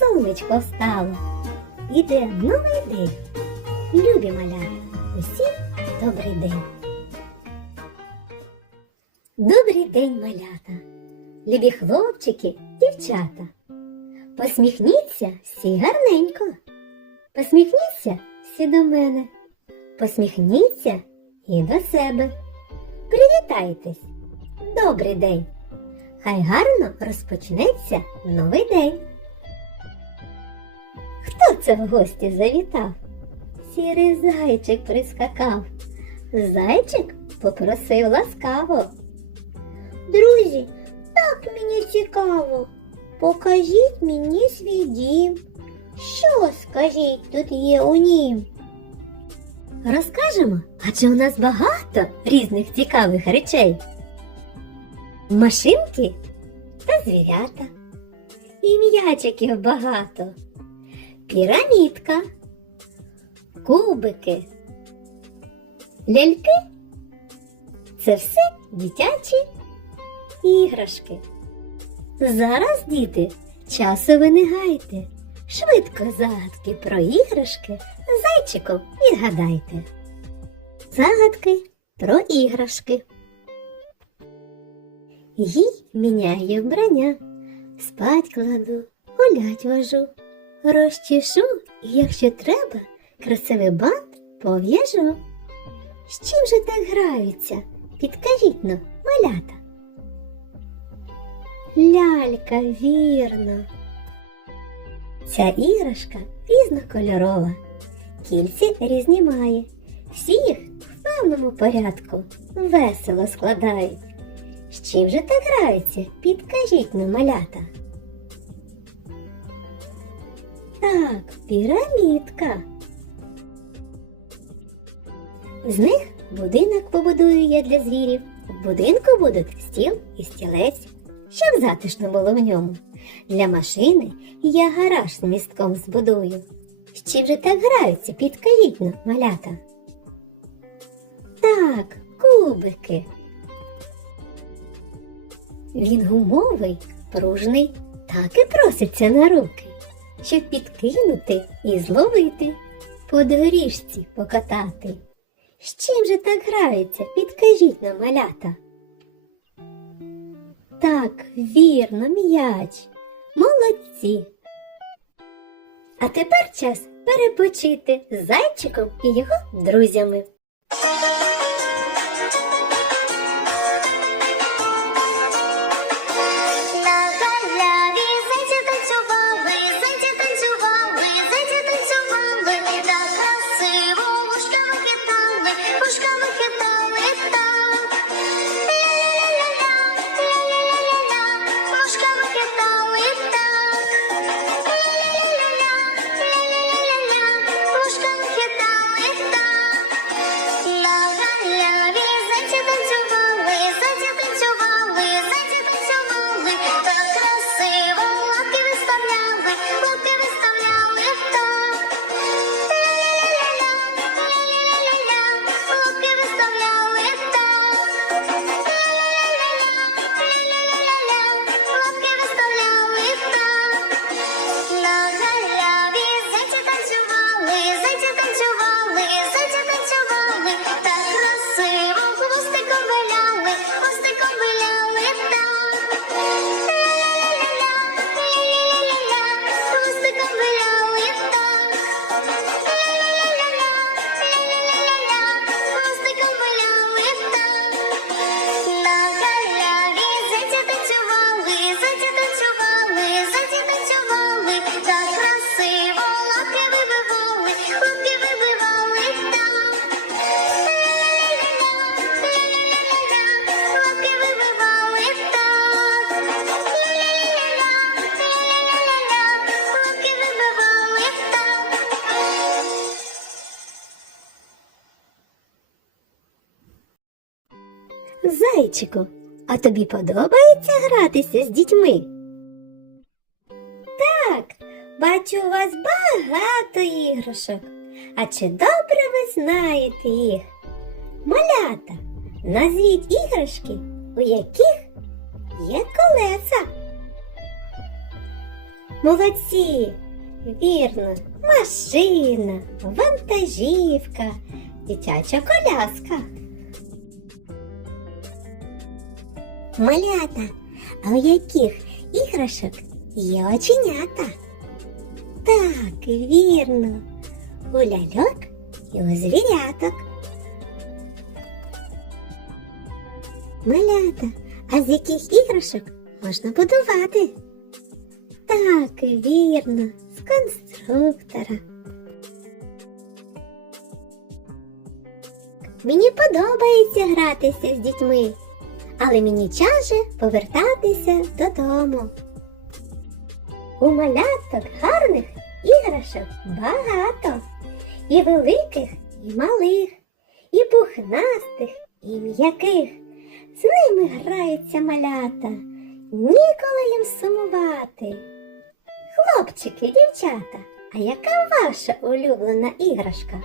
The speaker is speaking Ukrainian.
сонечко встало. Іде новий день. Любі малята, усім добрий день. Добрий день, малята, любі хлопчики, дівчата. Посміхніться всі гарненько. Посміхніться всі до мене. Посміхніться і до себе. Привітайтесь! Добрий день! Хай гарно розпочнеться новий день. Це в гості завітав? Сірий зайчик прискакав. Зайчик попросив ласкаво. Друзі, так мені цікаво. Покажіть мені свій дім. Що, скажіть, тут є у нім? Розкажемо, адже у нас багато різних цікавих речей. Машинки та звірята. І м'ячиків багато. Пірамідка, кубики, ляльки. Це все дитячі іграшки. Зараз, діти, часу ви не гайте. Швидко загадки про іграшки зайчиком відгадайте. Загадки про іграшки. Їй міняю вбрання, спать кладу, гулять вожу, розчешу, і якщо треба, красивий бант пов'яжу. З чим же так граються? Підкажіть но, малята. Лялька, вірно. Ця іграшка різнокольорова, кільці різні має. Всі в певному порядку весело складають. З чим же так граються? Підкажіть нам, малята. Так, пірамідка. З них будинок побудую я для звірів. В будинку будуть стіл і стілець, щоб затишно було в ньому. Для машини я гараж з містком збудую. З чим же так граються? Підкажіть малята. Так, кубики. Він гумовий, пружний, так і проситься на руки, щоб підкинути і зловити, по доріжці покатати. З чим же так грається? Підкажіть нам, малята. Так, вірно, м'яч. Молодці. А тепер час перепочити з зайчиком і його друзями. Зайчику, а тобі подобається гратися з дітьми? Так, бачу у вас багато іграшок. А чи добре ви знаєте їх? Малята, назвіть іграшки, у яких є колеса. Молодці! Вірно, машина, вантажівка, дитяча коляска. Малята, а у яких іграшок є оченята? Так, вірно, у ляльок і у звіряток. Малята, а з яких іграшок можна будувати? Так, вірно, з конструктора. Мені подобається гратися з дітьми, Але мені час же повертатися додому. У маляток гарних іграшок багато, і великих, і малих, і пухнастих, і м'яких. З ними граються малята, ніколи їм сумувати. Хлопчики, дівчата, а яка ваша улюблена іграшка?